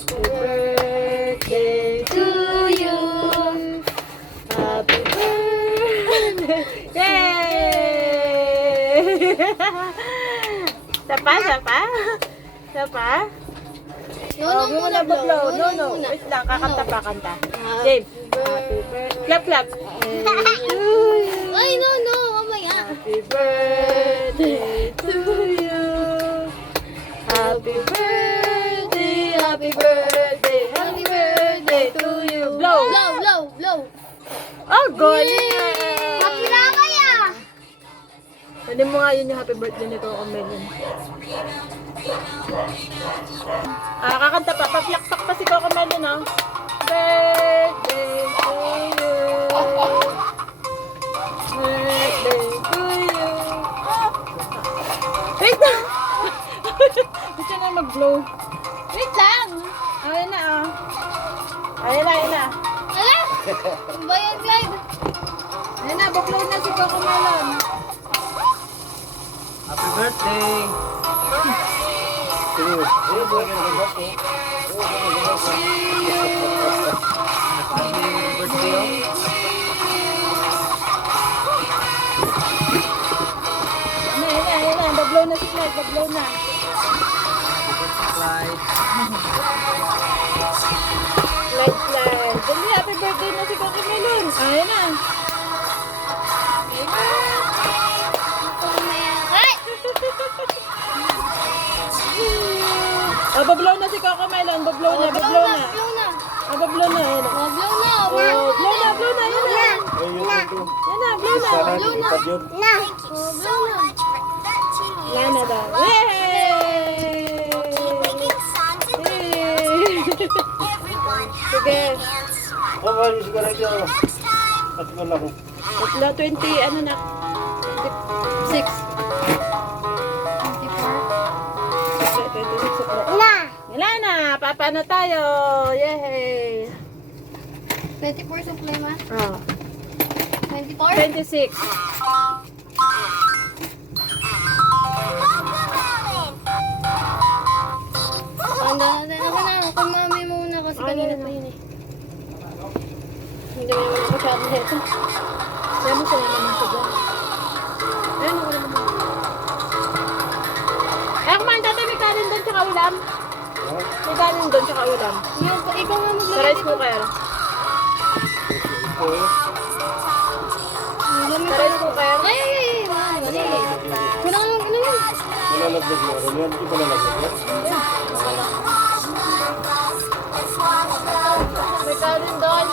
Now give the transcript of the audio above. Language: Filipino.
Happy birthday to you. Happy birthday. Yay! Sapa, sapa? Sapa? No, muna blow. No. Wait lang, kakanta pa, kanta. James. Happy birthday. Clap, clap. Ay, no, mamaya. Happy birthday to you. Happy birthday, happy birthday, happy birthday to you. Blow. Blow. Oh, galing nga. Happy na kaya. Hindi mo nga yun yung happy birthday ni Coco Melon. Kakanta pa. Paplakpak pa si Coco Melon, oh. Birthday to you. Birthday to you. Wait na! Gusto na mag-blow. Wait lang. Ayun na, oh. Ayun na. Ala? Ano ba yan, Clyde? Ayun na, baklow na si Coco Melon. Happy birthday! Happy birthday, oh. Ayun na. Baglow na si Clyde, baglow na. Clyde. Clyde. Dali, happy birthday na si Coco Melon. Ayun na. Ay! Oh, bablow na si Coco Melon. Bablow na. Blow na. Oh, bablow na. Ayun na. Oh, blow na. Oh, blow na. Ayun na. Ayun na, blow na. Blow na. Wala na daw. Yay! Sige. Tatlo, 20, ano na? 26. 26 o'clock. Wala na. Papa na tayo. Yay! 24 supply ma? Oh, 24? 26. Handa ako na. Kung mami muna kasi kanina pa yun eh. Hindi mo naman masyado nito. Kaya mo sila naman siya dyan. Ayun, ako naman. Eh, kumain tatay, may kanin doon tsaka ulam. May kanin doon tsaka ulam. Yung, ikaw nga Sa maglagay rice dito. cooker. Ang Sa rice cooker. Ay! Mali. Wala ka nang inumin. May kanin doon.